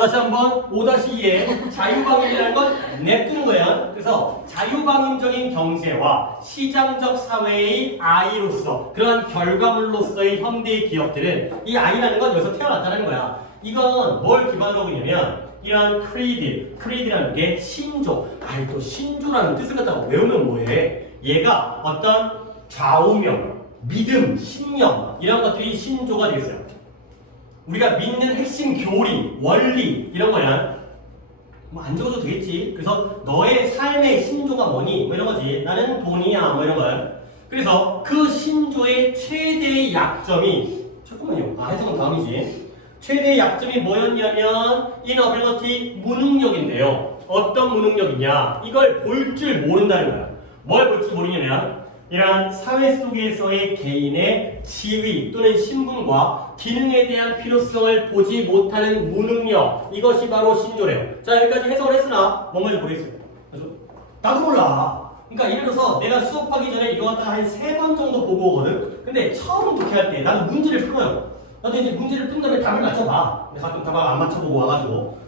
다시 한번 5-2에 자유방임이라는 건 냅두는 거야. 그래서 자유방임적인 경제와 시장적 사회의 I로서 그러한 결과물로서의 현대의 기업들은 이 I라는 건 여기서 태어났다는 거야. 이건 뭘 기반으로 하고 있냐면 이러한 creed라는 게 신조. 아이 또 신조라는 뜻을 갖다가 외우면 뭐해? 얘가 어떤 좌우명, 믿음, 신념 이런 것들이 신조가 되겠어요. 우리가 믿는 핵심 교리, 원리 이런 거야. 뭐 안 적어도 되겠지. 그래서 너의 삶의 신조가 뭐니? 뭐 이런 거지. 나는 돈이야. 뭐 이런 거야. 그래서 그 신조의 최대의 약점이 잠깐만요. 해석은 다음이지. 최대의 약점이 뭐였냐면 inability 무능력인데요. 어떤 무능력이냐? 이걸 볼 줄 모른다는 거야. 뭘 볼 줄 모르냐면 이러한 사회 속에서의 개인의 지위 또는 신분과 기능에 대한 필요성을 보지 못하는 무능력, 이것이 바로 신조래요. 자, 여기까지 해석을 했으나 뭔 말인지 모르겠어요. 그래서 나도 몰라. 그러니까 예를 들어서 내가 수업하기 전에 이거 갖다가 한 3번 정도 보고 오거든. 근데 처음 그렇게 할 때 나는 문제를 풀어요. 나도 이제 문제를 푼 다음에 답을 맞춰봐. 근데 가끔 답을 안 맞춰보고 와가지고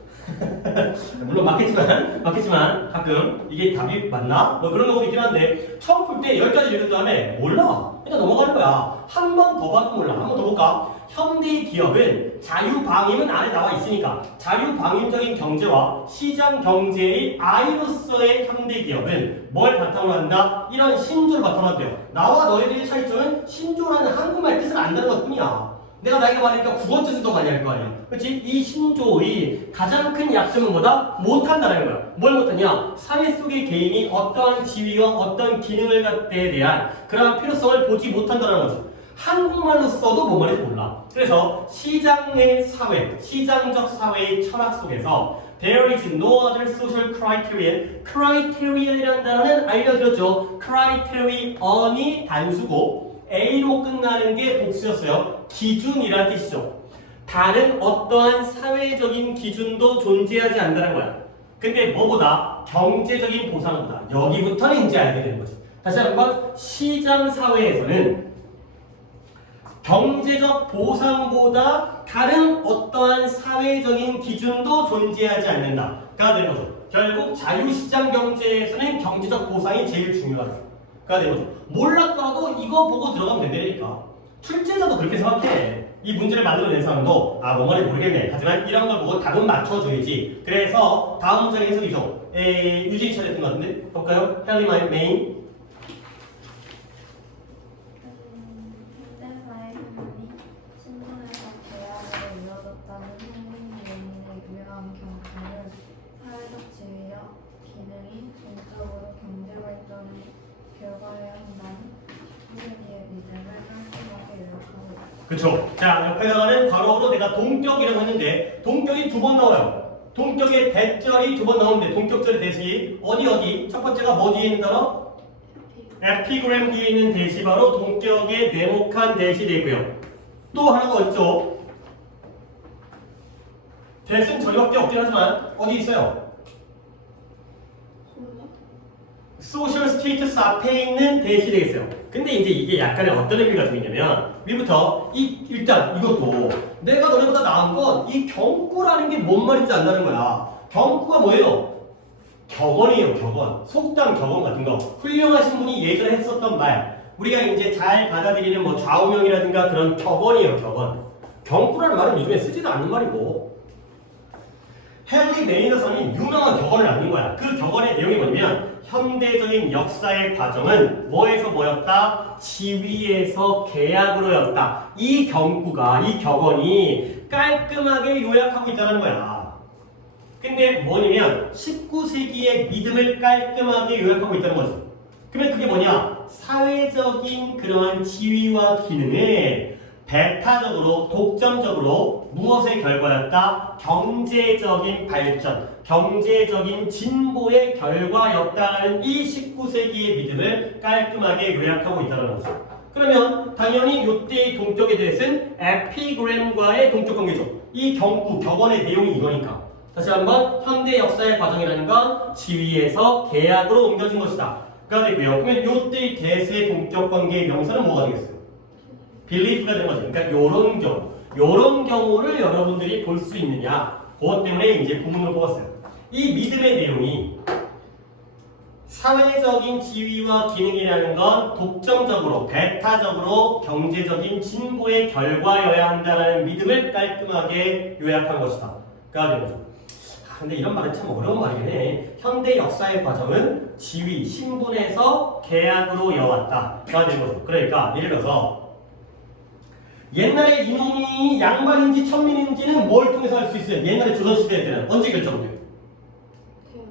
물론 맞겠지만 가끔 이게 답이 맞나? 뭐 그런 경우도 있긴 한데 처음 풀 때 10가지 읽은 다음에 몰라. 일단 넘어가는 거야. 한 번 더 봐도 몰라. 한 번 더 볼까? 현대의 기업은 자유방임은 안에 나와 있으니까 자유방임적인 경제와 시장 경제의 I로서의 현대 기업은 뭘 바탕으로 한다? 이런 신조를 바탕으로 한대요. 나와 너희들의 차이점은 신조라는 한국말 뜻을 안다는 것뿐이야. 내가 나이가 많으니까 국어 뜻을 더 많이 할 거 아니야. 그렇지? 이 신조의 가장 큰 약점은 뭐다? 못한다는 거야. 뭘 못하냐? 사회 속의 개인이 어떠한 지위와 어떤 기능을 갖대에 대한 그러한 필요성을 보지 못한다는 거죠. 한국말로 써도 뭔 말인지 몰라. 그래서 시장의 사회, 시장적 사회의 철학 속에서 There is no other social criterion. criterion이라는 단어는 알려드렸죠. criterion이 단수고 A로 끝나는 게 복수였어요. 기준이라는 뜻이죠. 다른 어떠한 사회적인 기준도 존재하지 않는다는 거야. 근데 뭐보다? 경제적인 보상보다. 여기부터는 이제 알게 되는 거지. 다시 한번 시장 사회에서는 경제적 보상보다 다른 어떠한 사회적인 기준도 존재하지 않는다가 되는 거죠. 결국 자유시장 경제에서는 경제적 보상이 제일 중요하다. 가 되는 거죠. 몰랐더라도 이거 보고 들어가면 된다니까. 출제자도 그렇게 생각해. 이 문제를 만들어낸 사람도 뭔 말인지 모르겠네. 하지만 이런 걸 보고 답은 맞춰줘야지. 그래서 다음 문장의 해석이죠. 유진이 차례했던 것 같은데? 볼까요? 헬리 마이 메인. 현대사의 흐름이 신분에서 계약으로 이어졌다는 행동 원인의 유효한 경우는 사회적 지위와 기능이 전적으로 경제 발전의 결과여야 한다는 후세기의 믿음을 깔끔하게 요약하고 있다. 그쵸. 자, 옆에다가는 괄호로 내가 동격이라고 했는데 동격이 2번 나와요. 동격의 대절이 2번 나오는데 동격절의 대시 어디? 첫 번째가 뭐 뒤에 있는 단어? 에피그램 뒤에 있는 대시 바로 동격의 네모칸 대시 되고요. 또 하나가 있죠. 대신 저희밖에 없긴 하지만 어디 있어요? 소셜 스테이터스 앞에 있는 대시 되겠어요. 근데 이제 이게 약간의 어떤 의미가 좀 있냐면 위부터 일단 이것도 내가 너네보다 나은 건 이 경구라는 게 뭔 말인지 안다는 거야. 경구가 뭐예요? 격언이에요. 격언. 속담 격언 같은 거. 훌륭하신 분이 예전에 했었던 말 우리가 이제 잘 받아들이는 뭐 좌우명이라든가 그런 격언이에요. 격언. 경구라는 말은 요즘에 쓰지도 않는 말이고 헨리 메이너선이 유명한 격언을 남긴 거야. 그 격언의 내용이 뭐냐면 현대적인 역사의 과정은 뭐에서 뭐였다? 지위에서 계약으로였다. 이 경구가, 이 격언이 깔끔하게 요약하고 있다는 거야. 근데 뭐냐면 19세기의 믿음을 깔끔하게 요약하고 있다는 거죠. 그러면 그게 뭐냐? 사회적인 그런 지위와 기능을 배타적으로, 독점적으로 무엇의 결과였다? 경제적인 발전, 경제적인 진보의 결과였다는 이 19세기의 믿음을 깔끔하게 요약하고 있다는 거죠. 그러면 당연히 이때의 동격에 대해서는 에피그램과의 동격 관계죠. 이 경구, 격언의 내용이 이거니까. 다시 한번 현대 역사의 과정이라는 건 지위에서 계약으로 옮겨진 것이다. 가 되고요. 그러면 이때의 대세의 동격 관계의 명사는 뭐가 되겠어요? belief가 되는 거죠. 그러니까 요런 경우를 여러분들이 볼 수 있느냐 그것 때문에 이제 부문으로 뽑았어요. 이 믿음의 내용이 사회적인 지위와 기능이라는 건 독점적으로, 배타적으로 경제적인 진보의 결과여야 한다는 믿음을 깔끔하게 요약한 것이다. 가 되는 거죠. 근데 이런 말은 참 어려운 말이긴 해. 현대 역사의 과정은 지위, 신분에서 계약으로 이어왔다. 가 되는 거죠. 그러니까 예를 들어서 옛날에 이놈이 양반인지 천민인지는 뭘 통해서 알 수 있어요? 옛날에 조선시대 때는 언제 결정돼요?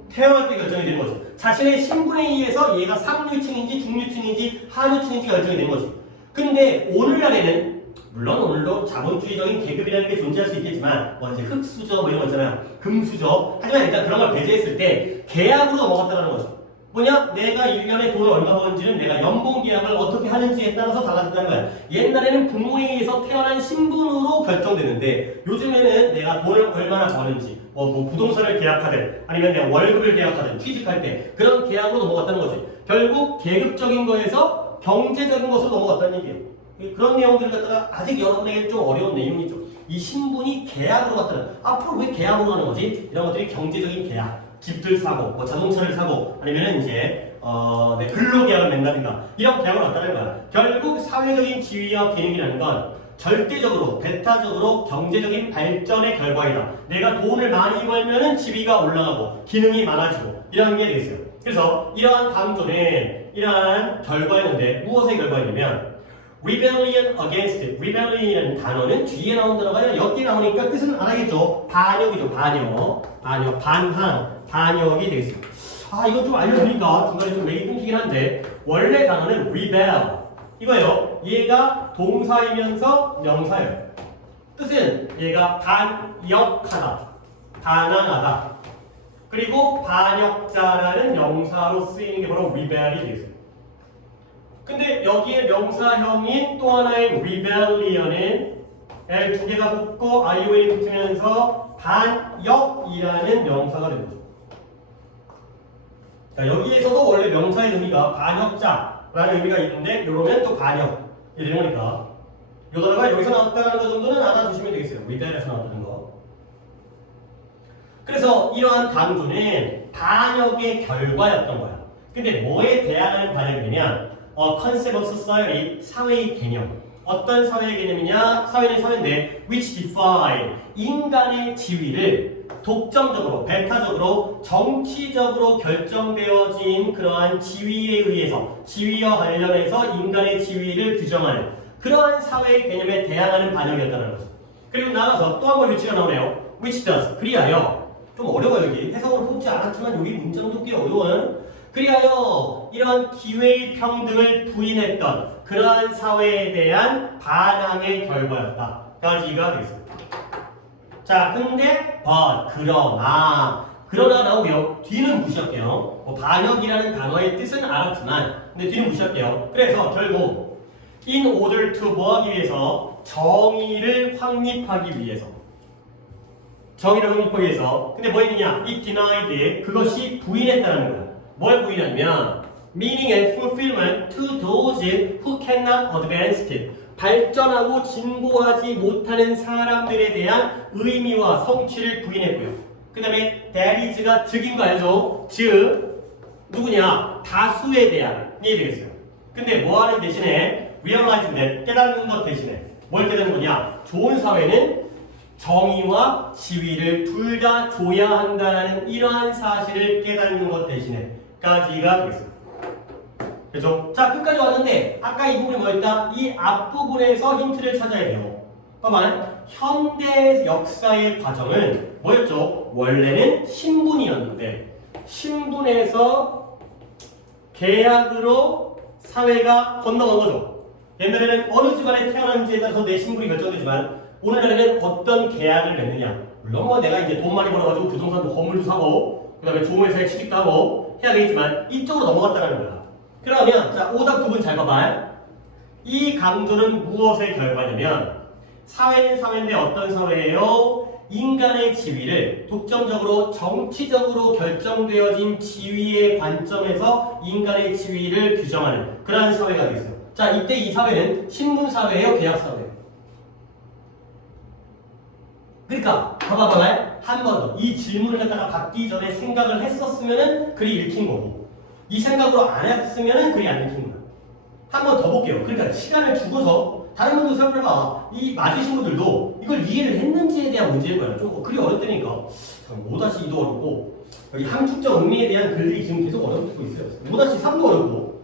태어날 때 결정이 되는 거지. 자신의 신분에 의해서 얘가 상류층인지 중류층인지 하류층인지 결정이 되는 거지. 근데 오늘날에는 물론 오늘도 자본주의적인 계급이라는 게 존재할 수 있겠지만 뭐 이제 흑수저 뭐 이런 거 있잖아요. 금수저. 하지만 일단 그런 걸 배제했을 때 계약으로 넘어갔다는 거죠. 뭐냐? 내가 1년에 돈을 얼마 버는지는 내가 연봉 계약을 어떻게 하는지에 따라서 달라진다는 거야. 옛날에는 부모에 의해서 태어난 신분으로 결정되는데 요즘에는 내가 돈을 얼마나 버는지 뭐 부동산을 계약하든 아니면 내가 월급을 계약하든 취직할 때 그런 계약으로 넘어갔다는 거지. 결국 계급적인 거에서 경제적인 것으로 넘어갔다는 얘기예요. 그런 내용들을 갖다가 아직 여러분에게 좀 어려운 내용이죠. 이 신분이 계약으로 갔다는, 앞으로 왜 계약으로 가는 거지? 이런 것들이 경제적인 계약, 집들 사고, 뭐 자동차를 사고, 아니면은 이제 근로계약을 맺는다든가 이런 계약으로 갔다는 거야. 결국 사회적인 지위와 기능이라는 건 절대적으로, 배타적으로 경제적인 발전의 결과이다. 내가 돈을 많이 벌면은 지위가 올라가고 기능이 많아지고 이런 게 되겠어요. 그래서 이러한 강조는 이러한 결과였는데 무엇의 결과였냐면 rebellion against it. rebellion이라는 단어는 뒤에 나온 단어가 아니라 여기 나오니까 뜻은 알아야겠죠. 반역이죠. 반역. 반항. 반역이 되겠습니다. 이거 좀 알려드리니까 중간에 좀 맥이 끊기긴 한데 원래 단어는 rebel. 이거예요. 얘가 동사이면서 명사예요. 뜻은 얘가 반역하다. 반항하다. 그리고 반역자라는 명사로 쓰이는 게 바로 rebel이 되겠습니다. 근데 여기에 명사형인 또 하나의 rebellion은 L 두 개가 붙고 ION이 붙으면서 반역이라는 명사가 되는 거죠. 자, 여기에서도 원래 명사의 의미가 반역자라는 의미가 있는데 이러면 또 반역이 되는 거니까 이 단어가 여기서 나왔다는 거 정도는 알아두시면 되겠어요. rebell에서 나왔다는 거. 그래서 이러한 강조는 반역의 결과였던 거야. 근데 뭐에 대항하는 반역이냐면 concept of society, 사회의 개념. 어떤 사회의 개념이냐? 사회는 사회인데 which define 인간의 지위를 독점적으로, 배타적으로, 정치적으로 결정되어진 그러한 지위에 의해서 지위와 관련해서 인간의 지위를 규정하는 그러한 사회의 개념에 대항하는 반역이었다는 거죠. 그리고 나가서 또 한 번 위치가 나오네요. which does, 그리하여 좀 어려워요 여기. 해석을 뽑지 않았지만 여기 문장도 꽤 어려워요. 그리하여 이러한 기회의 평등을 부인했던 그러한 사회에 대한 반항의 결과였다. 까지가 되겠습니다. 자, 근데 그러나 나오고요. 뒤는 무시할게요. 반역이라는 단어의 뜻은 알았지만 근데 뒤는 무시할게요. 그래서 결국 in order to 뭐 하기 위해서 정의를 확립하기 위해서 근데 뭐 했느냐? it denied 그것이 부인했다는 거야. 뭘 부인하냐면 meaning and fulfillment to those who cannot advance it. 발전하고 진보하지 못하는 사람들에 대한 의미와 성취를 부인했고요. 그 다음에 that is가 즉인 거 알죠? 즉 누구냐? 다수에 대한이 되겠어요. 근데 뭐 하는 대신에 realize that 깨닫는 것 대신에 뭘 깨닫는 거냐? 좋은 사회는 정의와 지위를 둘 다 줘야 한다는 이러한 사실을 깨닫는 것 대신에 까지가 되겠습니다. 그렇죠? 자, 끝까지 왔는데 아까 이 부분이 뭐였다? 이 앞부분에서 힌트를 찾아야 돼요. 그러면 현대 역사의 과정은 뭐였죠? 원래는 신분이었는데 신분에서 계약으로 사회가 건너간 거죠. 옛날에는 어느 집안에 태어난지에 따라서 내 신분이 결정되지만 오늘날에는 어떤 계약을 맺느냐. 물론 뭐 내가 이제 돈 많이 벌어가지고 부동산도 건물도 사고 그 다음에 좋은 회사에 취직도 하고 해야 되겠지만 이쪽으로 넘어갔다는 거야. 그러면 자 오답 두 분 잘 봐봐요. 이 강조는 무엇의 결과냐면 사회는 사회인데 어떤 사회예요? 인간의 지위를 독점적으로 정치적으로 결정되어진 지위의 관점에서 인간의 지위를 규정하는 그러한 사회가 되겠어요. 자 이때 이 사회는 신분사회예요? 계약사회예요? 그러니까 봐봐봐요. 한 번 더 이 질문을 갖다가 받기 전에 생각을 했었으면은 글이 읽힌 거고 이 생각으로 안 했으면은 글이 안 읽힌 거야. 한 번 더 볼게요. 그러니까 시간을 주고서 다른 분도 생각해봐. 이 맞으신 분들도 이걸 이해를 했는지에 대한 문제인 거야. 좀 글이 어렵다니까. 5-2도 어렵고 여기 함축적 의미에 대한 글들이 지금 계속 어렵고 있어요. 5-3도 어렵고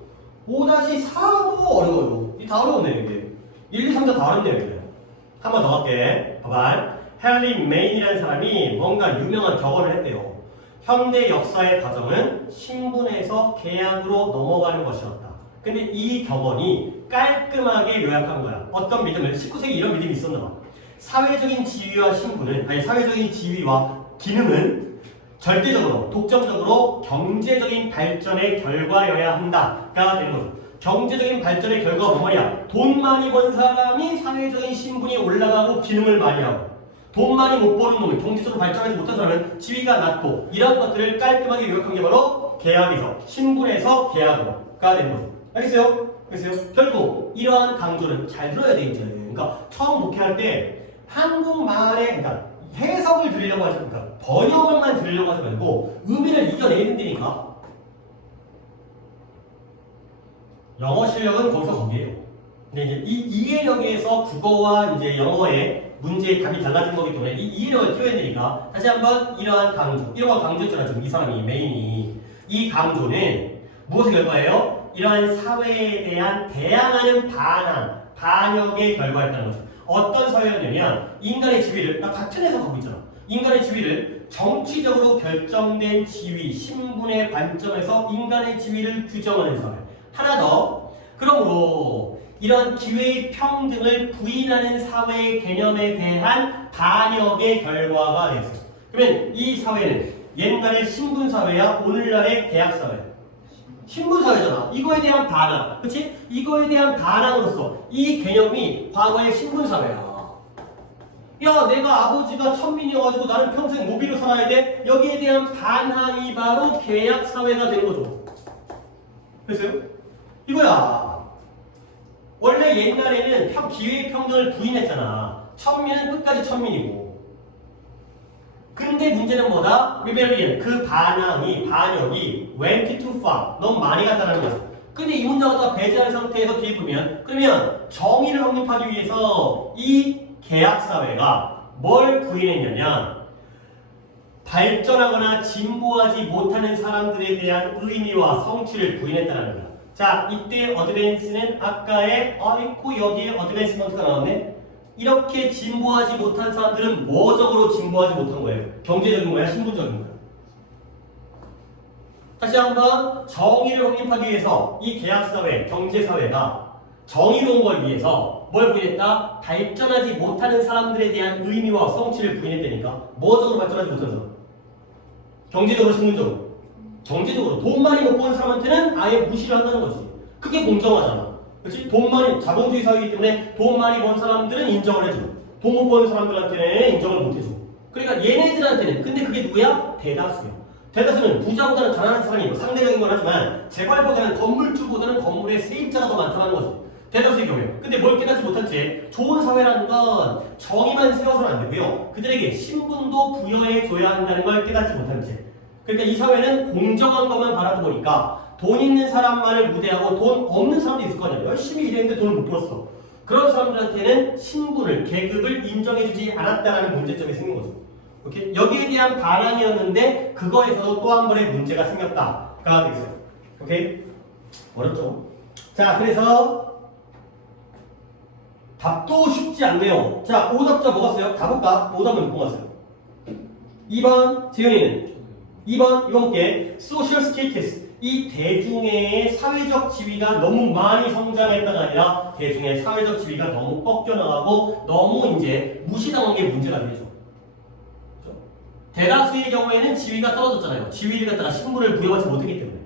5-4도 어려워요. 이 다 어려우네 이게. 1, 2, 3, 4 다 어렵네요 이게. 한 번 더 할게. 봐봐. 헨리 메인이라는 사람이 뭔가 유명한 격언을 했대요. 현대 역사의 과정은 신분에서 계약으로 넘어가는 것이었다. 근데 이 격언이 깔끔하게 요약한 거야. 어떤 믿음을 19세기 이런 믿음이 있었나 봐. 사회적인 지위와 신분은 사회적인 지위와 기능은 절대적으로 독점적으로 경제적인 발전의 결과여야 한다가 되는 거죠. 경제적인 발전의 결과가 뭐 말이야? 돈 많이 번 사람이 사회적인 신분이 올라가고 기능을 많이 하고 돈 많이 못 버는 놈이 경제적으로 발전하지 못한 사람은 지위가 낮고 이런 것들을 깔끔하게 요약한 게 바로 계약에서 신분에서 계약으로가 되는 거죠. 알겠어요? 결국 이러한 강조는 잘 들어야 돼 이제. 그러니까 처음 독해할 때 한국말에 그러니까 해석을 들으려고 하지 그러니까 번역을만 들으려고 하지 말고 의미를 이겨내야 된다니까. 영어 실력은 거기서 거기에요. 근데 이제 이 이해력에서 국어와 이제 영어의 문제의 답이 달라진 거기 때문에 이 이해력을 키워야 되니까 다시 한번 이러한 강조, 이런 거 강조했잖아 지금 이 사람이 메인이. 이 강조는 무엇의 결과예요? 이러한 사회에 대한 대항하는 반항, 반역의 결과였다는 거죠. 어떤 사회였냐면 인간의 지위를 같은 해석 갖고 있잖아. 인간의 지위를 정치적으로 결정된 지위, 신분의 관점에서 인간의 지위를 규정하는 사회. 하나 더. 그러므로 이런 기회의 평등을 부인하는 사회의 개념에 대한 반역의 결과가 됐어요. 그러면 이 사회는 옛날의 신분사회야 오늘날의 대학사회. 신분사회잖아. 이거에 대한 반항. 그치? 이거에 대한 반항으로서 이 개념이 과거의 신분사회야. 야, 내가 아버지가 천민이어가지고 나는 평생 노비로 살아야 돼. 여기에 대한 반항이 바로 계약사회가 되는 거죠. 됐어요? 이거야. 원래 옛날에는 기회의 평등을 부인했잖아. 천민은 끝까지 천민이고. 근데 문제는 뭐다? rebellion. 그 반항이, 반역이 went too far. 너무 많이 갔다는 거죠. 근데 이 문제가 다 배제한 상태에서 뒤에 보면 그러면 정의를 확립하기 위해서 이 계약사회가 뭘 부인했냐면 발전하거나 진보하지 못하는 사람들에 대한 의미와 성취를 부인했다는 거야. 자, 이때 어드밴스는 아까의 여기에 어드밴스먼트가 나왔네. 이렇게 진보하지 못한 사람들은 뭐적으로 진보하지 못한 거예요? 경제적인 거야? 신분적인 거야? 다시 한번 정의를 확립하기 위해서 이 계약사회, 경제사회가 정의로운 걸 위해서 뭘 부인했다? 발전하지 못하는 사람들에 대한 의미와 성취를 부인했다니까. 뭐적으로 발전하지 못한 사람? 경제적으로, 신분적으로? 경제적으로 돈 많이 못 버는 사람한테는 아예 무시를 한다는 거지. 그게 공정하잖아. 그렇지? 돈 많이 자본주의 사회이기 때문에 돈 많이 번 사람들은 인정을 해줘. 돈 못 버는 사람들한테는 인정을 못 해줘. 그러니까 얘네들한테는 근데 그게 누구야? 대다수야. 대다수는 부자보다는 가난한 사람이 뭐 상대적인 건 하지만 재벌보다는 건물주보다는 건물의 세입자가 더 많다는 거죠. 대다수의 경우에. 근데 뭘 깨닫지 못한 채 좋은 사회라는 건 정의만 세워서는 안 되고요. 그들에게 신분도 부여해 줘야 한다는 걸 깨닫지 못한 채. 그러니까 이 사회는 공정한 것만 바라다 보니까 돈 있는 사람만을 무대하고 돈 없는 사람도 있을 거 아니야. 열심히 일했는데 돈을 못 벌었어. 그런 사람들한테는 신분을, 계급을 인정해주지 않았다는 문제점이 생긴 거죠. 오케이? 여기에 대한 반항이었는데 그거에서도 또 한 번의 문제가 생겼다가 되겠어요. 오케이? 어렵죠? 자, 그래서 답도 쉽지 않네요. 자, 오답자 뭐가 써요? 다 볼까? 오답은 뭐가 써요? 2번 재현이는 2번 이거 볼게. social status. 이 대중의 사회적 지위가 너무 많이 성장했다가 아니라 대중의 사회적 지위가 너무 꺾여나가고 너무 이제 무시당한 게 문제가 되죠. 그렇죠? 대다수의 경우에는 지위가 떨어졌잖아요. 지위를 갖다가 신분을 부여받지 못했기 때문에.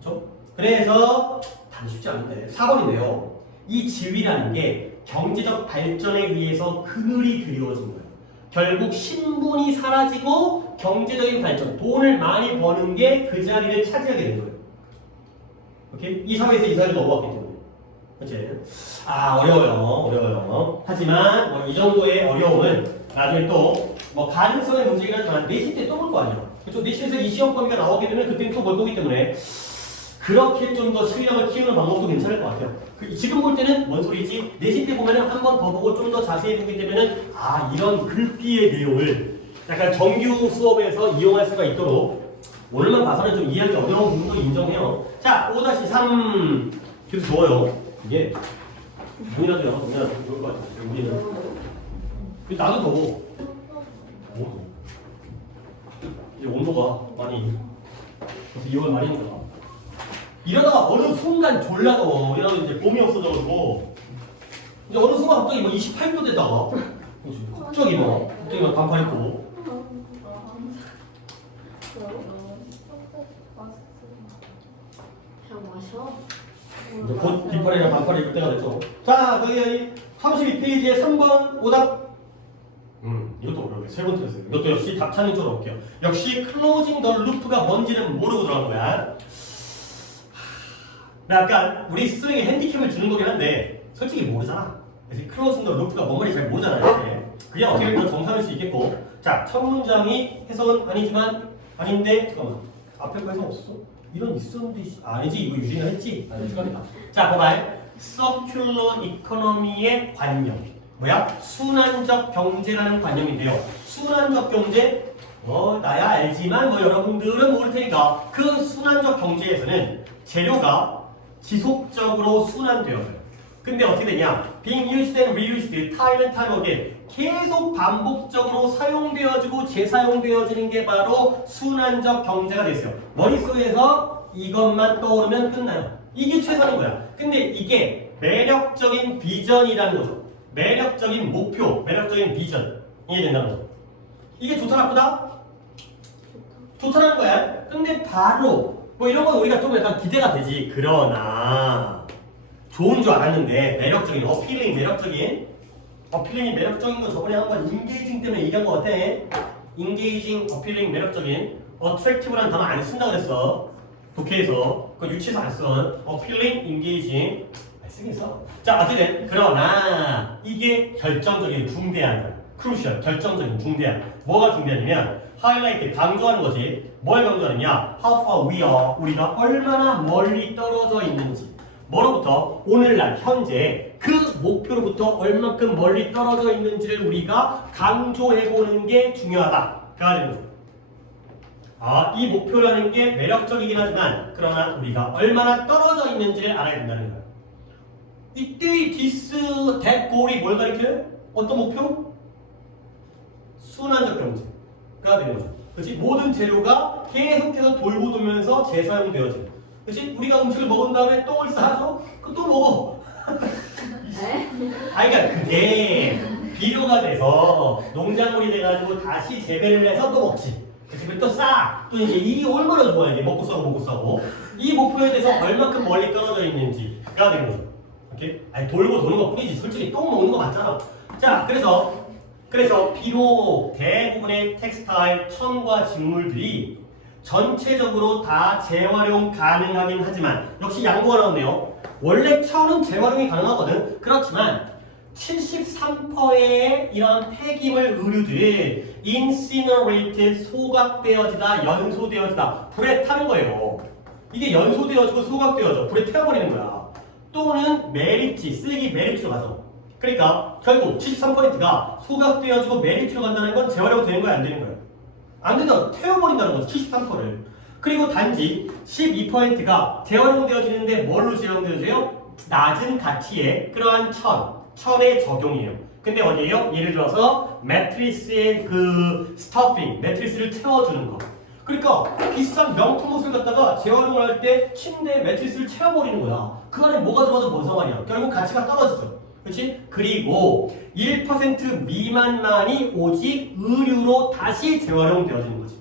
그렇죠? 그래서 답이 쉽지 않은데 4번인데요. 이 지위라는 게 경제적 발전에 의해서 그늘이 드리워진 거예요. 결국 신분이 사라지고 경제적인 발전, 돈을 많이 버는 게 그 자리를 차지하게 된 거예요. 오케이? 이 사회에서 이 사회를 넘어왔기 때문에. 그치? 어려워요. 하지만 이 정도의 어려움은 나중에 또 뭐 가능성의 문제이긴 하지만 내신 때 또 볼 거 아니야. 그렇죠? 내신에서 이 시험 범위가 나오게 되면 그때는 또 볼 거기 때문에 그렇게 좀 더 실력을 키우는 방법도 괜찮을 것 같아요. 지금 볼 때는 뭔 소리지? 내신 때 보면은 한 번 더 보고 좀 더 자세히 보게 되면은 아 이런 글귀의 내용을 약간 정규 수업에서 이용할 수가 있도록 오늘만 봐서는 좀 이해하기 어려운 부분도 인정해요. 자, 5-3 계속 좋아요. 이게 문이라도 열어보면 좋을 것 같아요. 우리는 나도 더워. 이제 온도가 많이 그래서 이용을 많이 하니까 이러다가 어느 순간 졸라 더워. 이러다 이제 봄이 없어져가지고 이제 어느 순간 갑자기 뭐 28도 되다가 갑자기 막 반팔 입고 그냥 마셔. 이제 곧 빈팔이랑 반팔 입을 때가 됐죠. 자, 거기 32페이지에 3번 오답. 이것도 어려워요. 세 번째였어요. 이것도 역시 답 찾는 쪽으로 볼게요. 역시 클로징 더 루프가 뭔지는 모르고 들어간 거야. 약간 우리 스스로에게 핸디캡을 주는 거긴 한데 솔직히 모르잖아. 그래서 클로징 더 루프가 뭔 말인지 잘 모르잖아요. 이렇게. 그냥 어떻게 보면 정상일 수 있겠고. 자, 첫 문장이 해석은 아니지만 아닌데 잠깐만. 앞에 거 해석 없었어? 이런 있었는데 아니지 이거 유진이가 했지? 아니 생각해봐. 자, 봐봐요. 서큘러 이코노미의 관념. 뭐야? 순환적 경제라는 관념인데요. 순환적 경제, 나야 알지만 여러분들은 모를 테니까 그 순환적 경제에서는 재료가 지속적으로 순환되어져요. 근데 어떻게 되냐? being used and reused time and time again 계속 반복적으로 사용되어지고 재사용되어지는 게 바로 순환적 경제가 됐어요. 머릿속에서 이것만 떠오르면 끝나요. 이게 최선인 거야. 근데 이게 매력적인 비전이라는 거죠. 매력적인 목표, 매력적인 비전 이해된다는 거죠. 이게 좋다 나쁘다? 좋다는 거야. 근데 바로 뭐 이런 건 우리가 좀 약간 기대가 되지. 그러나 좋은 줄 알았는데 매력적인 어필링 어필링이 매력적인 거 저번에 한번 인게이징 때문에 얘기한 거 같아. 인게이징, 어필링, 매력적인 attractive라는 단어 안 쓴다고 그랬어. 독해에서 그 유치해서 안 써. 어필링, 인게이징 쓰긴 써. 자, 어쨌든 그러나 이게 결정적인 중대한 거야. 크루셜, 결정적인 중대한. 뭐가 중대하냐면 하이라이트 강조하는 거지. 뭘 강조하느냐? How far we are. 우리가 얼마나 멀리 떨어져 있는지. 뭐로부터? 오늘날 현재 그 목표로부터 얼만큼 멀리 떨어져 있는지를 우리가 강조해보는 게 중요하다가 되는 거죠. 이 목표라는 게 매력적이긴 하지만 그러나 우리가 얼마나 떨어져 있는지를 알아야 된다는 거예요. 이때의 디스, 대, 골이 뭘 가리켜요? 어떤 목표? 순환적 경제가 되는 거죠. 그렇지? 모든 재료가 계속해서 돌고 돌면서 재사용되어지는. 그렇지? 우리가 음식을 먹은 다음에 똥을 싸서 그 또 먹어. 그러니까 그게 비료가 돼서 농작물이 돼가지고 다시 재배를 해서 또 먹지. 그치? 또 싸. 또 이제 일이 얼마나 좋아야 돼. 먹고 싸고. 이 목표에 대해서 얼만큼 멀리 떨어져 있는지가 되는 거죠. 오케이? 돌고 도는 것 뿐이지. 솔직히 똥 먹는 거 맞잖아. 자, 그래서 비록 대부분의 텍스타일, 천과 직물들이 전체적으로 다 재활용 가능하긴 하지만 역시 양보가 나오네요. 원래 천은 재활용이 가능하거든. 그렇지만 73%의 이런 폐기물 의류들이 incinerated, 소각되어지다, 연소되어지다, 불에 타는 거예요. 이게 연소되어지고 소각되어져 불에 태워버리는 거야. 또는 매립지, 쓰레기 매립지로 가죠. 그러니까 결국 73%가 소각되어지고 매립지로 간다는 건 재활용 되는 거야, 안 되는 거야? 안 된다, 태워버린다는 거죠. 73%를. 그리고 단지 12%가 재활용되어지는데 뭘로 재활용되어져요? 낮은 가치의 그러한 천의 적용이에요. 근데 어디에요? 예를 들어서 매트리스의 그 스토핑, 매트리스를 채워주는 거. 그러니까 비싼 명품 옷을 갖다가 재활용을 할 때 침대에 매트리스를 채워버리는 거야. 그 안에 뭐가 들어가도 뭔 상관이야. 결국 가치가 떨어지죠. 그렇지? 그리고 1% 미만만이 오직 의류로 다시 재활용되어지는 거지.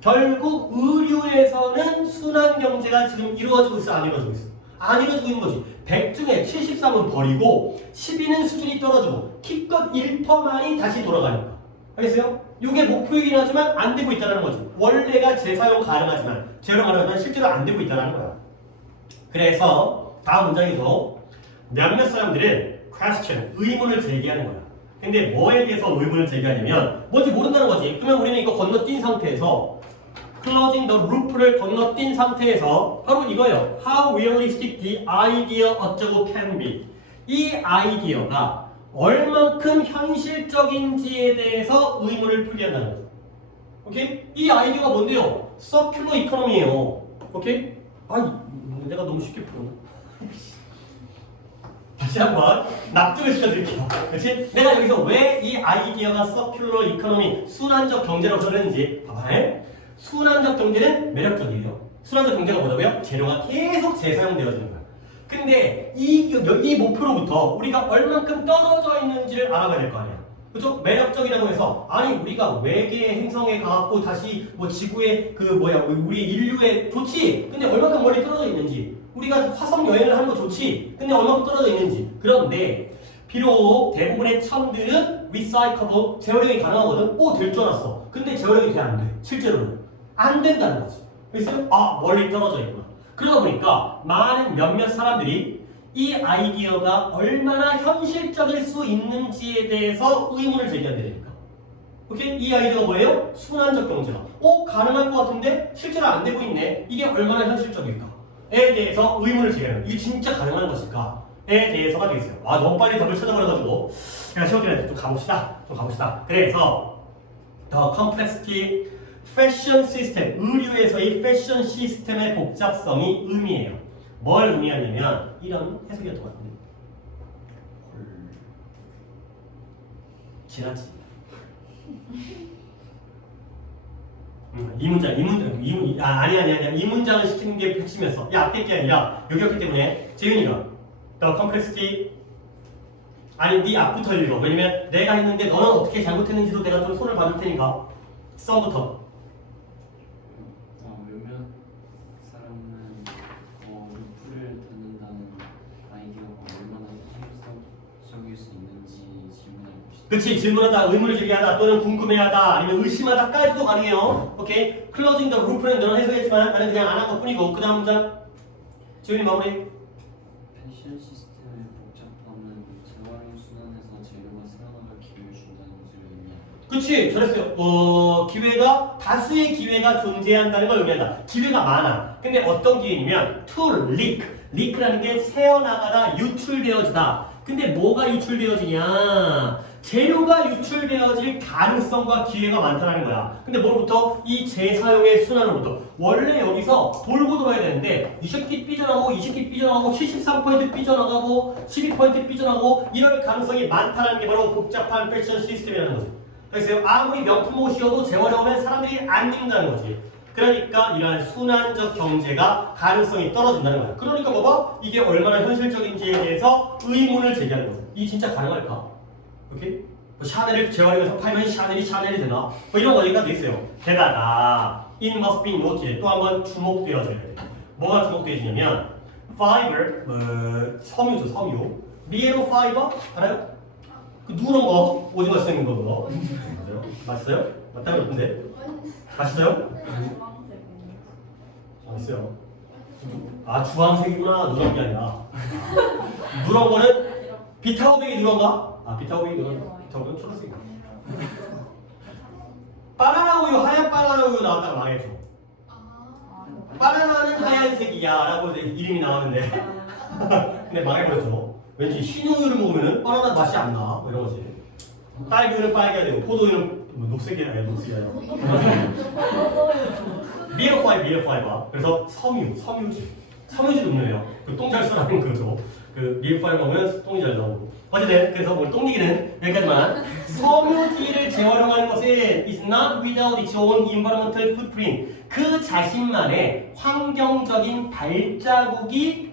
결국 의류에서는 순환경제가 지금 이루어지고 있어, 안 이루어지고 있어? 안 이루어지고 있는 거지. 100 중에 73은 버리고 12는 수준이 떨어지고 기껏 1%만이 다시 돌아가니까. 알겠어요? 이게 목표이긴 하지만 안 되고 있다는 거지. 원래가 재사용 가능하지만 재활용 가능하지만 실제로 안 되고 있다는 거야. 그래서 다음 문장에서 몇몇 사람들은 question, 의문을 제기하는 거야. 근데 뭐에 대해서 의문을 제기하냐면 뭔지 모른다는 거지. 그러면 우리는 이거 건너뛴 상태에서 closing the roof를 건너뛴 상태에서 바로 이거예요. How realistic the idea 어쩌고 can be. 이 아이디어가 얼만큼 현실적인지에 대해서 의문을 표기한다는 거죠. 오케이? 이 아이디어가 뭔데요? 서큘러 이코노미예요. 오케이? 아이, 내가 너무 쉽게 풀었나? 다시 한번 납득을 시켜드릴게요. 그렇지? 내가 여기서 왜 이 아이디어가 서큘러 이코노미, 순환적 경제라고 그러는지 봐봐. 순환적 경제는 매력적이에요. 순환적 경제가 뭐라고요? 재료가 계속 재사용되어지는 거야. 근데 이 목표로부터 우리가 얼만큼 떨어져 있는지를 알아봐야 될 거 아니야. 그죠? 매력적이라고 해서 아니 우리가 외계 행성에 가갖고 다시 뭐 지구에 우리 인류에 좋지. 근데 얼만큼 멀리 떨어져 있는지, 우리가 화성 여행을 하는 거 좋지. 근데 얼만큼 떨어져 있는지. 그런데 비록 대부분의 천들은 리사이클able 재활용이 가능하거든. 될 줄 알았어. 근데 재활용이 돼 안 돼. 실제로는 안 된다는 거지. 그래서 멀리 떨어져 있구나. 그러다 보니까 많은 몇몇 사람들이 이 아이디어가 얼마나 현실적일 수 있는지에 대해서 의문을 제기한다니까. 되니까. 오케이? 이 아이디어가 뭐예요? 순환적 경제가. 가능할 것 같은데 실제로 안 되고 있네. 이게 얼마나 현실적일까? 에 대해서 의문을 제기하는. 이게 진짜 가능한 것일까? 에 대해서가 되겠어요. 너무 빨리 답을 찾아버려가지고 제가 시험에 좀 가봅시다. 그래서 The complexity 패션 시스템, 의류에서의 패션 시스템의 복잡성이 의미해요. 뭘 의미하냐면 이런 해석이었던 것 같은데 지나치. 이 문장을 시키는 게 핵심이었어. 앞에 게 아니라 여기였기 때문에 재윤이가 The complexity 네 앞부터 읽어. 왜냐면 내가 했는데 너는 어떻게 잘못했는지도 내가 좀 손을 봐줄 테니까 썸부터. 몇몇 사람은 루프를 듣는다는 아이디어가 얼마나 현실적일 수 있는지 질문할 것이다. 그치, 질문하다, 의문을 제기하다, 또는 궁금해하다, 아니면 의심하다까지도 가능해요. 오케이? Closing the roof는 너는 해석했지만 나는 그냥 안 한 것 뿐이고. 그 다음 문장 지훈이 마무리. 패션 시스템의 복잡함은 재활용 수단에서 재료가 살아나갈 기회를 준다는 것을 의미합니다. 그치, 잘했어요. 기회가, 다수의 기회가 존재한다는 걸 의미한다. 기회가 많아. 근데 어떤 기회냐면 to leak. leak라는 게 새어나가다, 유출되어지다. 근데 뭐가 유출되어지냐? 재료가 유출되어질 가능성과 기회가 많다는 거야. 근데 뭐로부터? 이 재사용의 순환으로부터. 원래 여기서 돌고 돌아야 되는데 20기 삐져나가고 20기 삐져나가고 73% 삐져나가고 12% 삐져나가고 이럴 가능성이 많다는 게 바로 복잡한 패션 시스템이라는 거지. 그래서 아무리 명품 옷이어도 재활용하면 사람들이 안 입는다는 거지. 그러니까 이러한 순환적 경제가 가능성이 떨어진다는 거야. 그러니까 봐봐, 이게 얼마나 현실적인지에 대해서 의문을 제기하는 거야. 이 진짜 가능할까? 오케이? 샤넬을 재활용해서 팔면 샤넬이 되나? 이런 거니까 돼 있어요. 게다가 it must be noted 또 한번 주목되어져야 돼. 뭐가 주목되어지냐면 fiber, 섬유. 미에로 파이버 알아요? 그 누런 거 오징어 생긴 거 그거. 맞아요? 맛있어요? 맞다 그러던데. 맛있어요? 맛있어요. 주황색이구나. 누런 게 아니라. 누런 거는 비타오백이 누런가? 비타오백이 비타오백은 초록색이야. 바나나 우유, 하얀 바나나 우유 나왔다가 망했죠. 바나나는 하얀색이야 라고 이름이 나왔는데 근데 망해버렸죠. 왠지 흰 우유를 먹으면 바나나 맛이 안 나. 이런 거지. 딸기 우유는 빨개야 되고 포도 우유는 녹색이 아니라 미러 파이버. 그래서 섬유질 음료예요. 그 똥 잘 쓰라는 거죠. 그 미러 파이버 먹으면 똥이 잘 나오고. 어쨌든 그래서 오늘 똥 얘기는 여기까지만. 섬유질을 재활용하는 것은 is not without its own environmental footprint. 그 자신만의 환경적인 발자국이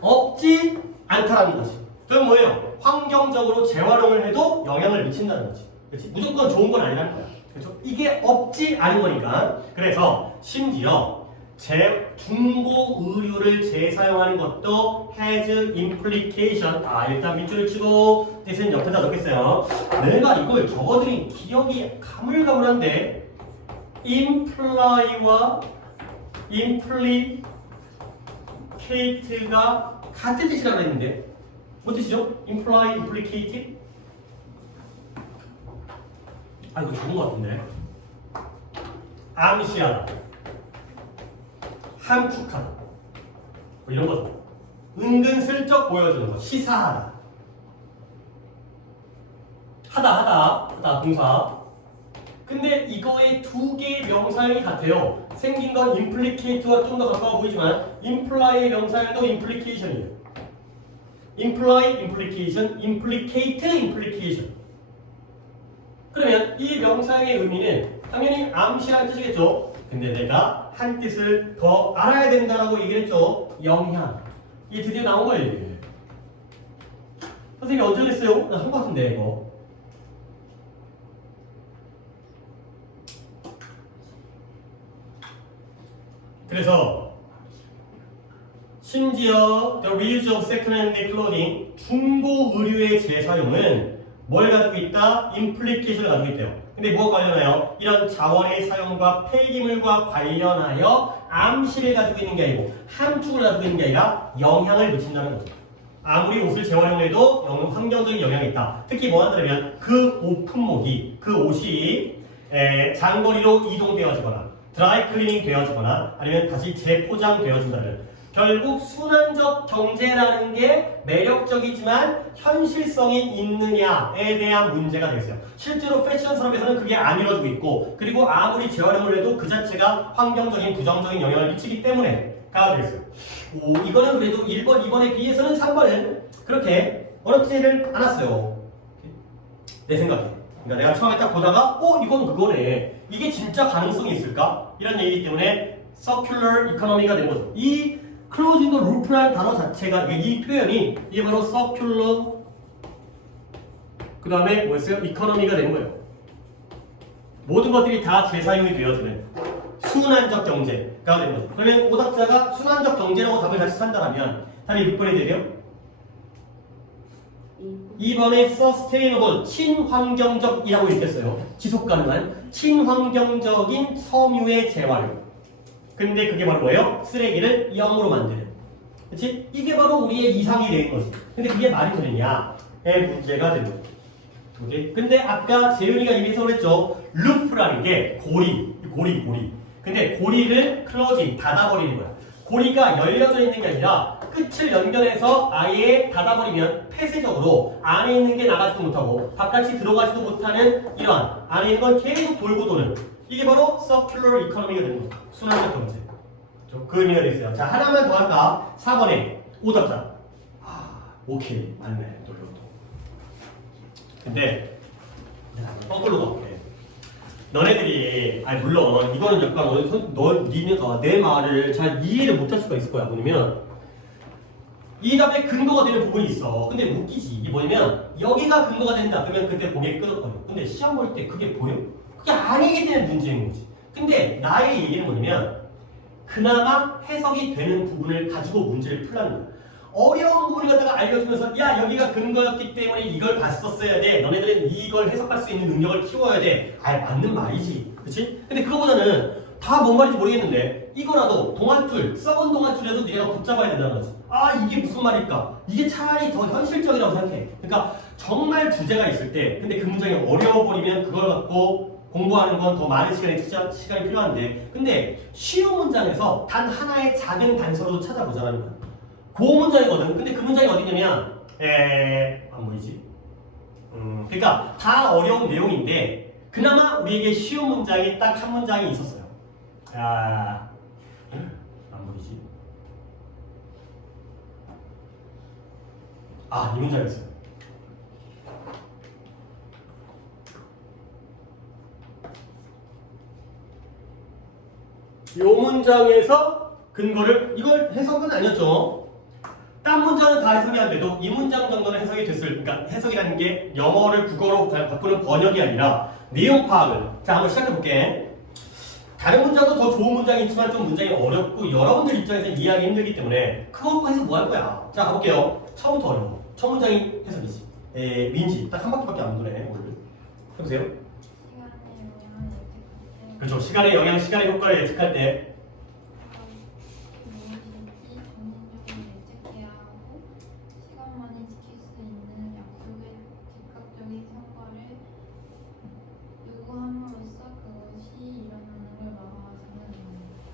없지 않다라는 거지. 그럼 뭐예요? 환경적으로 재활용을 해도 영향을 미친다는 거지. 그렇지? 무조건 좋은 건 아니라는 거야. 그렇죠? 이게 없지 않은 거니까. 그래서 심지어 중고 의류를 재사용하는 것도 has implication. 일단 밑줄을 치고 뜻은 옆에다 넣겠어요. 내가 이걸 적어드린 기억이 가물가물한데 imply와 implicate가 같은 뜻이라고 했는데 뭐 뜻이죠? imply, implicate? 아 이거 좋은 것 같은데. 암시하다, 함축하다, 뭐 이런 거죠. 은근슬쩍 보여주는 거, 시사하다. 하다 동사. 근데 이거의 두 개의 명사형이 같아요. 생긴 건 implicate와 좀 더 가까워 보이지만 imply의 명사형도 implication이에요. imply, implication, implicate, implication. 그러면 이 명사형의 의미는 당연히 암시라는 뜻이겠죠. 근데 내가 한 뜻을 더 알아야 된다라고 얘기를 했죠. 영향. 이게 드디어 나온 거예요. 이게. 선생님이 언제 그랬어요? 나 한 거 같은데 이거. 그래서 심지어 the reuse of second-hand clothing, 중고 의류의 재사용은 뭘 가지고 있다? implication을 가지고 있대요. 근데 뭐가 관련하여? 이런 자원의 사용과 폐기물과 관련하여 암시를 가지고 있는 게 아니고 함축을 가지고 있는 게 아니라 영향을 미친다는 거죠. 아무리 옷을 재활용을 해도 환경적인 영향이 있다. 특히 뭐 한다면 그 옷 품목이, 그 옷이 장거리로 이동되어지거나 드라이 클리닝 되어지거나 아니면 다시 재포장되어진다면 결국 순환적 경제라는 게 매력적이지만 현실성이 있느냐에 대한 문제가 되겠어요. 실제로 패션 산업에서는 그게 안 이루어지고 있고, 그리고 아무리 재활용을 해도 그 자체가 환경적인 부정적인 영향을 미치기 때문에 가 되겠어요. 오, 이거는 그래도 1번, 2번에 비해서는 3번은 그렇게 어렵지는 않았어요. 내 생각에. 그러니까 내가 처음에 딱 보다가 이건 그거네. 이게 진짜 가능성이 있을까? 이런 얘기이기 때문에 circular economy가 된 거죠. 이 closing the loop라는 단어 자체가, 이 표현이 이게 바로 circular, 그 다음에 뭐였어요? economy가 된 거예요. 모든 것들이 다 재사용이 되어지는 순환적 경제가 되는 거죠. 그러면 오답자가 순환적 경제라고 답을 다시 산다면 답이 몇 번이 되죠? 2번에 sustainable, 친환경적이라고 읽겠어요. 지속 가능한 친환경적인 섬유의 재활용. 근데 그게 바로 뭐예요? 쓰레기를 0으로 만드는. 그렇지? 이게 바로 우리의 이상이 된 거지. 근데 그게 말이 되느냐의 문제가 되는 거죠. 오케이? 근데 아까 재윤이가 이미 해석했죠. 루프라는 게 고리. 근데 고리를 클로징, 닫아버리는 거야. 고리가 열려져 있는 게 아니라 끝을 연결해서 아예 닫아버리면 폐쇄적으로 안에 있는 게 나가지도 못하고 바깥이 들어가지도 못하는 이러한 안에 있는 건 계속 돌고 도는, 이게 바로 circular economy가 되는 거죠. 순환적 경제. 그 의미가 있어요. 자, 하나만 더 할까? 4번에 오답자. 오케이. 맞네. 또 이것도. 근데 거꾸로 갈게. 너네들이, 물론 이거는 약간 니네가 내 말을 잘 이해를 못할 수가 있을 거야. 뭐냐면 이 답에 근거가 되는 부분이 있어. 근데 웃기지. 이게 뭐냐면 여기가 근거가 된다. 그러면 그때 고개 끄덕거려. 근데 시험 볼 때 그게 보여? 그게 아니기 때문에 문제인 거지. 근데 나의 얘기는 뭐냐면 그나마 해석이 되는 부분을 가지고 문제를 풀라는 거야. 어려운 부분을 갖다가 알려주면서 야, 여기가 근거였기 때문에 이걸 봤었어야 돼. 너네들은 이걸 해석할 수 있는 능력을 키워야 돼. 맞는 말이지. 그치? 근데 그거보다는 다 뭔 말인지 모르겠는데 이거라도 동아줄, 썩은 동아줄에도 네가 붙잡아야 된다는 거지. 이게 무슨 말일까? 이게 차라리 더 현실적이라고 생각해. 그러니까 정말 주제가 있을 때 근데 그 문장이 어려워버리면 그걸 갖고 공부하는 건 더 많은 시간이 필요한데, 근데 쉬운 문장에서 단 하나의 작은 단서로 찾아보자는 거야. 그 문장이거든. 근데 그 문장이 어디냐면 안 보이지? 그러니까 다 어려운 내용인데 그나마 우리에게 쉬운 문장이 딱 한 문장이 있었어요. 안 보이지? 이 문장이었어요. 이 문장에서 근거를, 이걸 해석은 아니었죠. 딴 문장은 다 해석이 안 돼도 이 문장 정도는 해석이 됐을, 그러니까 해석이라는 게 영어를 국어로 바꾸는 번역이 아니라 내용 파악을. 자, 한번 시작해 볼게. 다른 문장도 더 좋은 문장이 있지만 좀 문장이 어렵고 여러분들 입장에서 이해하기 힘들기 때문에 그거 해서 뭐 할 거야? 자, 가볼게요. 처음부터 어려워. 첫 문장이 해석이지. 민지 딱 한 바퀴밖에 안 도네 오늘. 해보세요. 그렇죠. 시간의 영향, 시간의 효과를 예측할 때 무엇인지 전문적으로 예측해야 하고 시간만이 지킬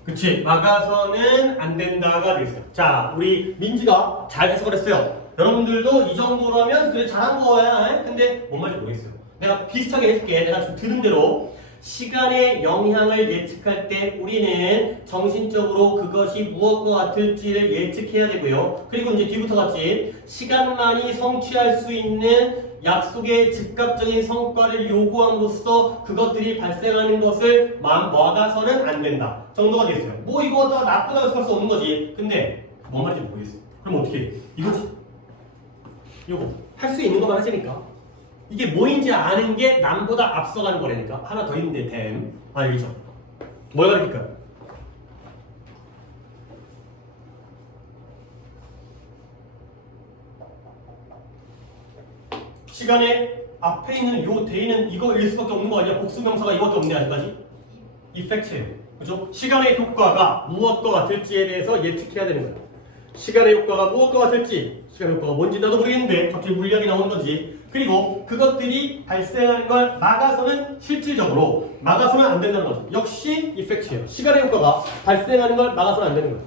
그치, 막아서는 안 된다가 되겠어요. 자, 우리 민지가 잘 해석을 했어요. 여러분들도 이 정도라면 그래 잘한 거야. 근데 뭔 말인지 모르겠어요. 내가 비슷하게 해줄게. 내가 좀 들은 대로 시간의 영향을 예측할 때 우리는 정신적으로 그것이 무엇과 같을지를 예측해야 되고요. 그리고 이제 뒤부터 같이 시간만이 성취할 수 있는 약속의 즉각적인 성과를 요구함으로써 그것들이 발생하는 것을 막아서는 안 된다 정도가 되겠어요. 뭐 이거 다 나쁘다고 할 수 없는 거지. 근데 뭔 말인지 모르겠어. 그럼 어떻게 해? 이거지. 이거 할 수 있는 것만 하자니까. 이게 뭐인지 아는 게 남보다 앞서가는 거라니까. 하나 더 있는데 댐. 아 여기죠. 뭘 가르칠까요? 시간에 앞에 있는 요 대는 이거일 수밖에 없는 거 아니야? 복수명사가 이거밖에 없네 아직까지? 이펙트예요. 그죠? 시간의 효과가 무엇과 같을지에 대해서 예측해야 되는 거야. 시간의 효과가 무엇과 같을지, 시간의 효과가 뭔지 나도 모르겠는데 갑자기 물리학이 나오는 건지, 그리고 그것들이 발생하는 걸 막아서는 실질적으로 막아서는 안 된다는 거죠. 역시 이펙트예요. 시간의 효과가 발생하는 걸 막아서는 안 되는 거야.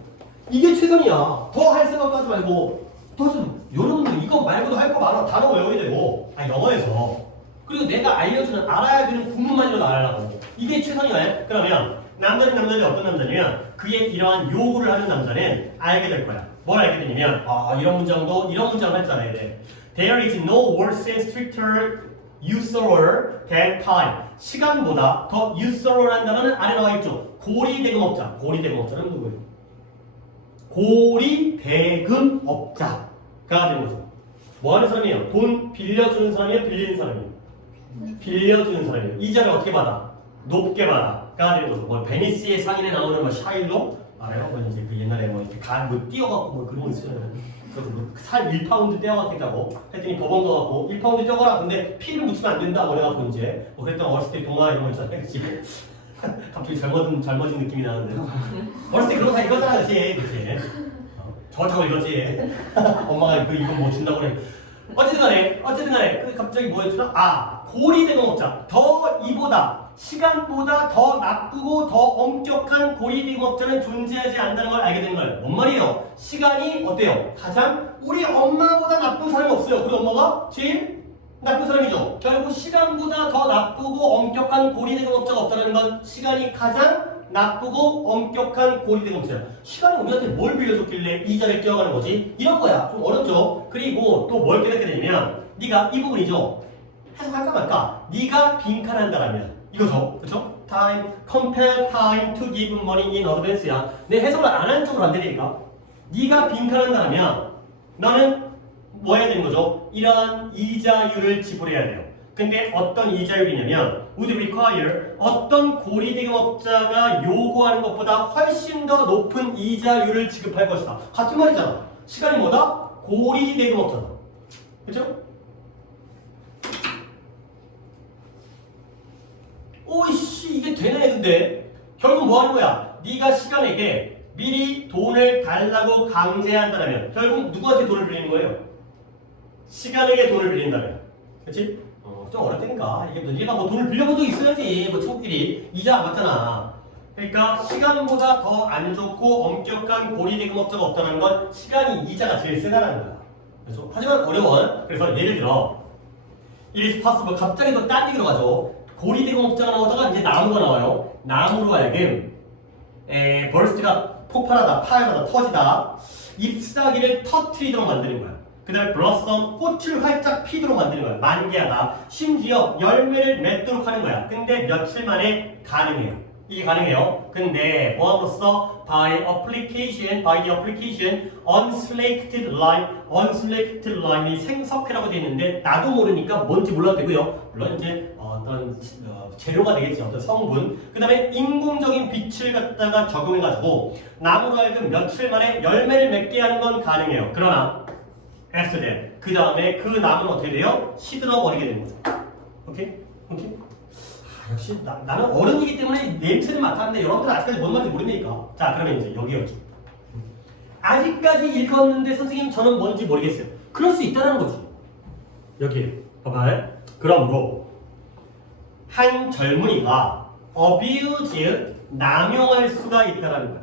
이게 최선이야. 더 할 생각도 하지 말고 더 좀 여러분들 이거 말고도 할 거 많아. 단어 외워야 되고 영어에서 그리고 내가 알려주는 알아야 되는 부분만이라도 알아라고. 이게 최선이야. 그러면 남자는 남자인데 어떤 남자냐면 그의 이러한 요구를 하는 남자는 알게 될 거야. 뭘 알게 되냐면 이런 문장도 이런 문장을 할 줄 알아야 돼. There is no worse and stricter usurer than time. 시간보다 더 usurer라는 단어는 아래 나와 있죠. 고리대금업자. 고리대금업자는 누구예요? 고리대금업자가 되는 거죠. 뭐 하는 사람이에요? 돈 빌려주는 사람이에요? 빌리는 사람이에요? 빌려주는 사람이에요. 이자를 어떻게 받아? 높게 받아가 되는 거죠. 뭐 베니스의 상인에 나오는 뭐 샤일로 알아요? 뭐 이제 그 옛날에 뭐 이렇게 뛰어갖고 뭐 그런 거 있어요. 살 1파운드 떼어갔겠다고 했더니 법원 가갖고 1파운드 떼어가라. 근데 피를 묻히면 안 된다 그래갖고 이제 뭐 그랬던 어렸을 때 동화 이런 거 있잖아요. 그치? 갑자기 젊어진 느낌이 나는데 어렸을 때 그런 거 다 읽었잖아. 그치? 저거 읽었지. 엄마가 이거 뭐 준다고 그래. 어쨌든 간에 갑자기 뭐였더라? 고리대금업자. 더 이보다 시간보다 더 나쁘고 더 엄격한 고리대금업자는 존재하지 않는다는 걸 알게 된 거예요. 뭔 말이에요? 시간이 어때요? 가장 우리 엄마보다 나쁜 사람이 없어요. 우리 엄마가 제일 나쁜 사람이죠. 결국 시간보다 더 나쁘고 엄격한 고리대금업자가 없다는 건 시간이 가장 나쁘고 엄격한 고리대금업자야. 시간이 우리한테 뭘 빌려줬길래 이자를 떼어가는 거지? 이런 거야. 좀 어렵죠? 그리고 또 뭘 깨닫게 되냐면 네가 이 부분이죠. 해석할까 말까? 네가 빈칸한다라면 이거죠. 그렇죠? Time, compel time to give money in advance야. 내 해석을 안 하는 쪽으로 안 되니까. 네가 빈칸한다면 나는 뭐 해야 되는 거죠? 이러한 이자율을 지불해야 돼요. 근데 어떤 이자율이냐면 would require 어떤 고리대금업자가 요구하는 것보다 훨씬 더 높은 이자율을 지급할 것이다. 같은 말이잖아. 시간이 뭐다? 고리대금업자다. 그렇죠? 오이씨 이게 되네. 근데 결국 뭐 하는 거야? 네가 시간에게 미리 돈을 달라고 강제한다면 결국 누구한테 돈을 빌리는 거예요? 시간에게 돈을 빌린다면. 그렇지? 좀 어렵다니까. 이게 네가 뭐 돈을 빌려본 적 있어야지. 뭐 친구끼리 이자 안 받잖아. 그러니까 시간보다 더 안 좋고 엄격한 고리대금업자가 없다는 건 시간이 이자가 제일 세다는 거야. 그렇죠? 하지만 어려워. 그래서 예를 들어 it is possible. 갑자기 또 딴 얘기로 가죠. 고리대금업자가 나오다가 이제 나무가 나와요. 나무로 하여금 버스트가 폭발하다, 파열하다, 터지다, 잎사귀를 터트리도록 만드는 거야. 그 다음에 블러썸, 꽃을 활짝 피도록 만드는 거야. 만개하다. 심지어 열매를 맺도록 하는 거야. 근데 며칠 만에 가능해요. 이게 가능해요. 근데 뭐함으로써 by the application unselected line이 생석회라고 되어 있는데 나도 모르니까 뭔지 몰라도 되고요. 물론 이제 어떤 재료가 되겠지. 어떤 성분. 그 다음에 인공적인 빛을 갖다가 적용해가지고 나무로 하여금 며칠 만에 열매를 맺게 하는 건 가능해요. 그러나 after that 그 다음에 그 나무는 어떻게 돼요? 시들어 버리게 되는 거죠. 오케이? 역시 나는 어른이기 때문에 냄새를 맡았는데 여러분들 아직까지 뭔 말인지 모르니까. 자 그러면 이제 여기였죠. 아직까지 읽었는데 선생님 저는 뭔지 모르겠어요. 그럴 수 있다는 거지. 여기 봐봐요. 그러므로 한 젊은이가 abuse, 남용할 수가 있다라는 거야.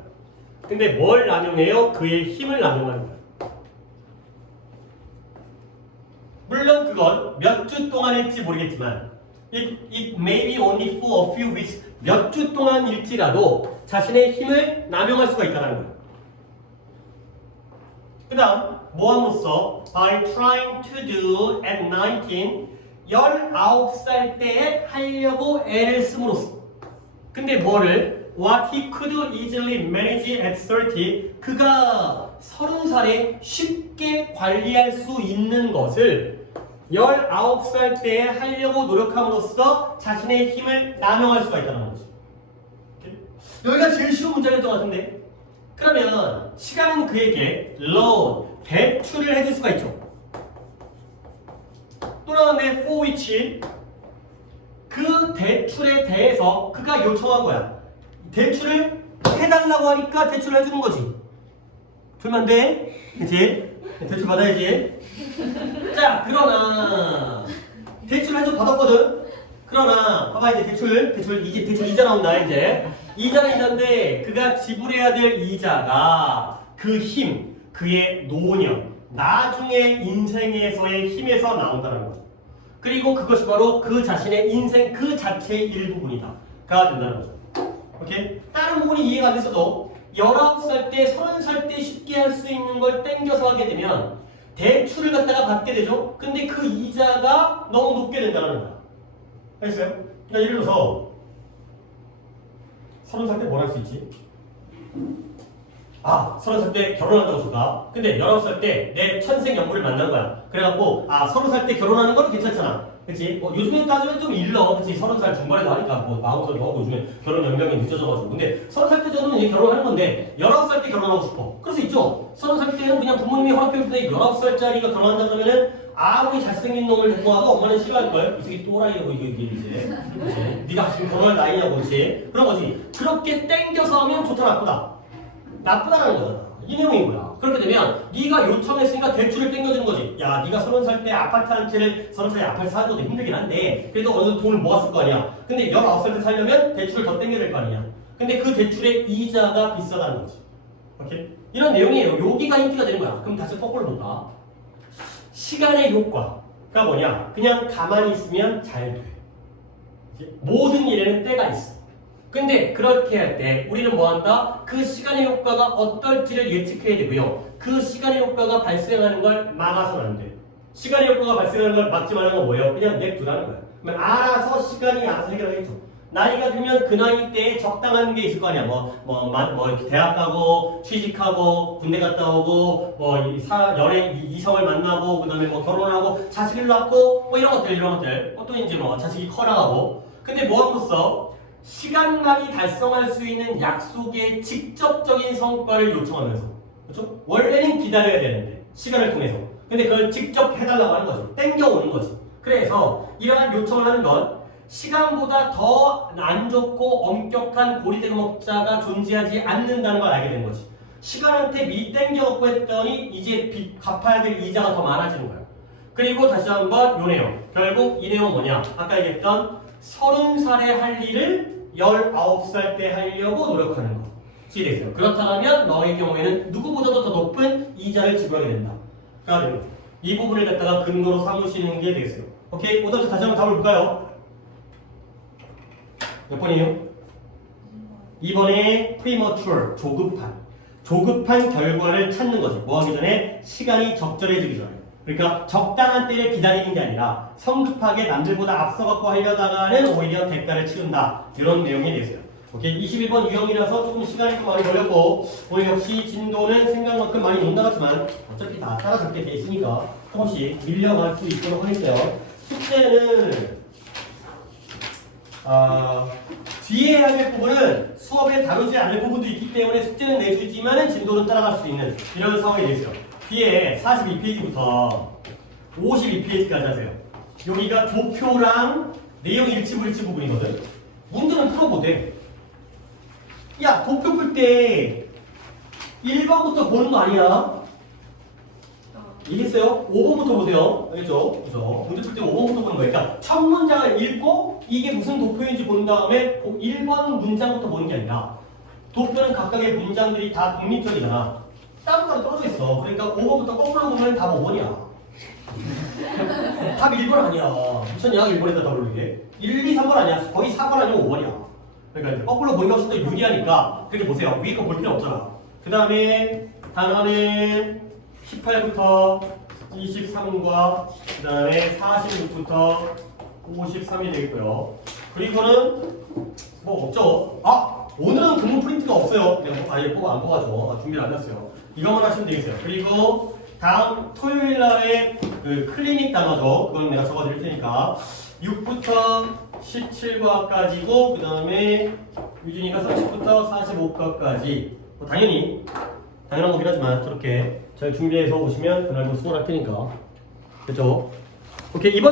근데 뭘 남용해요? 그의 힘을 남용하는 거야. 물론 그건 몇 주 동안일지 모르겠지만 it may be only for a few weeks 몇 주 동안일지라도 자신의 힘을 남용할 수가 있다는 거예요. 그 다음 모함으로써 by trying to do at 19 19살 때에 하려고 애를 씀으로써 근데 뭐를 what he could easily manage at 30 그가 30살에 쉽게 관리할 수 있는 것을 19살 때에 하려고 노력함으로써 자신의 힘을 남용할 수가 있다는 거지. 여기가 제일 쉬운 문제였던 것 같은데 그러면 시간은 그에게 loan, 대출을 해줄 수가 있죠. 또 나왔네 for which 그 대출에 대해서 그가 요청한 거야. 대출을 해달라고 하니까 대출을 해주는 거지. 풀면 돼? 그치? 대출 받아야지. 자, 그러나 대출 해서 받았거든. 그러나 봐봐 이제 대출 이자 나온다 이제. 이자는 이자인데 그가 지불해야 될 이자가 그 힘, 그의 노년, 나중에 인생에서의 힘에서 나온다는 거죠. 그리고 그것이 바로 그 자신의 인생 그 자체의 일부분이다. 가 된다는 거죠. 오케이? 다른 부분이 이해가 안 됐어도 19살 때, 30살 때 쉽게 할 수 있는 걸 땡겨서 하게 되면 대출을 갖다가 받게 되죠. 근데 그 이자가 너무 높게 된다는 거야. 알겠어요? 그러니까 예를 들어서 30살 때 뭘 할 수 있지? 30살 때 결혼한다고 칠까? 근데 19살 때 내 천생연분을 만난 거야. 그래갖고 30살 때 결혼하는 건 괜찮잖아. 그치? 요즘에 따지면 좀 일러. 그치? 30살 중반에도 하니까 40살도 하고 요즘에 결혼 연령이 늦어져가지고. 근데 30살 때 저는 이제 결혼하는 건데 19살 때 결혼하고 싶어. 그럴 수 있죠? 30살 때는 그냥 부모님이 허락해줄 때 19살짜리가 결혼한다 그러면은 아무리 잘생긴 놈을 데리고 와도 엄마는 싫어할걸? 이 새끼 또라이라고 이게 이제. 그치? 네가 지금 결혼할 나이냐고 그치? 그런 거지. 그렇게 땡겨서 하면 좋다 나쁘다? 나쁘다는 거잖아. 이 내용인 거야. 그렇게 되면 네가 요청했으니까 대출을 땡겨주는 거지. 야, 네가 30살 때 아파트 한 채를 30살에 아파트 사는 것도 힘들긴 한데 그래도 어느 정도 돈을 모았을 거 아니야. 근데 19살 때 살려면 대출을 더 땡겨야 될 거 아니야. 근데 그 대출의 이자가 비싸다는 거지. 오케이? 이런 내용이에요. 여기가 인기가 되는 거야. 그럼 다시 거꾸로 볼까? 시간의 효과가 뭐냐? 그냥 가만히 있으면 잘 돼. 모든 일에는 때가 있어. 근데 그렇게 할 때 우리는 뭐 한다? 그 시간의 효과가 어떨지를 예측해야 되고요. 그 시간의 효과가 발생하는 걸 막아서는 안 돼. 시간의 효과가 발생하는 걸 막지 말라는 건 뭐예요? 그냥 냅두라는 거야. 그러면 알아서 시간이 알아서 해결하겠죠. 나이가 들면 그 나이 때에 적당한 게 있을 거 아니야. 대학 가고, 취직하고, 군대 갔다 오고, 연애, 이성을 만나고, 그 다음에 결혼하고, 자식을 낳고, 이런 것들. 또 이제 자식이 커나가고. 근데 뭐함으로써 시간만이 달성할 수 있는 약속의 직접적인 성과를 요청하면서. 그렇죠? 원래는 기다려야 되는데, 시간을 통해서. 근데 그걸 직접 해달라고 하는 거지. 땡겨오는 거지. 그래서 이러한 요청을 하는 건 시간보다 더 안 좋고 엄격한 고리대금업자가 존재하지 않는다는 걸 알게 된 거지. 시간한테 미리 땡겨갖고 했더니 이제 빚 갚아야 될 이자가 더 많아지는 거야. 그리고 다시 한번 요 내용. 결국 이 내용은 뭐냐? 아까 얘기했던 30살에 할 일을 19살 때 하려고 노력하는 거. 지되세요. 그렇다면 너의 경우에는 누구보다도 더 높은 이자를 지불하게 된다. 그러니까 이 부분을 갖다가 근거로 삼으시는 게 되겠어요. 오케이? 오답서 다시 한번 답을 볼까요? 몇 번이에요? 2번에 premature, 조급한 결과를 찾는 거지. 뭐 하기 전에? 시간이 적절해지기 전에. 그러니까 적당한 때를 기다리는 게 아니라 성급하게 남들보다 앞서갖고 하려다가는 오히려 대가를 치른다. 이런 내용이 되세요. 오케이. 21번 유형이라서 조금 시간이 좀 많이 걸렸고 오늘 역시 진도는 생각만큼 많이 못 나갔지만 어차피 다 따라잡게 돼 있으니까 조금씩 밀려갈 수 있도록 하겠어요. 숙제는 뒤에 해야 될 부분은 수업에 다루지 않을 부분도 있기 때문에 숙제는 내주지만은 진도는 따라갈 수 있는 이런 상황이 되죠. 뒤에 42페이지부터 52페이지까지 하세요. 여기가 도표랑 내용 일치불일치 부분이거든. 문제는 풀어보대. 야, 도표 풀 때 1번부터 보는 거 아니야? 이해했어요? 5번부터 보세요. 알겠죠? 그죠? 문제 풀 때 5번부터 보는 거예요. 그러니까 첫 문장을 읽고 이게 무슨 도표인지 본 다음에 1번 문장부터 보는 게 아니라 도표는 각각의 문장들이 다 독립적이잖아. 따로따로 떨어져 있어. 그러니까 5번부터 거꾸로 보면 답 5번이야. 답 1번 아니야. 미쳤냐? 1번에다 답을 이게. 1, 2, 3번 아니야. 거의 4번 아니면 5번이야. 그러니까 이제 거꾸로 보는 것이 더 유리하니까 그렇게 보세요. 위에 거 볼 필요 없잖아. 그 다음에 단어는 18부터 23과 그 다음에 46부터 53이 되겠고요. 그리고는 뭐 없죠. 아! 오늘은 근무 프린트가 없어요. 내가 아예 뽑아 안 뽑아줘. 준비를 안 했어요. 이것만 하시면 되겠어요. 그리고 다음 토요일 날에 그 클리닉 단어죠. 그건 내가 적어 드릴 테니까 6부터 17과까지고 그 다음에 유진이가 30부터 45과까지 당연히 당연한 거긴 하지만 저렇게 잘 준비해서 오시면 그날도 수고할 테니까. 됐죠? 오케이, 이번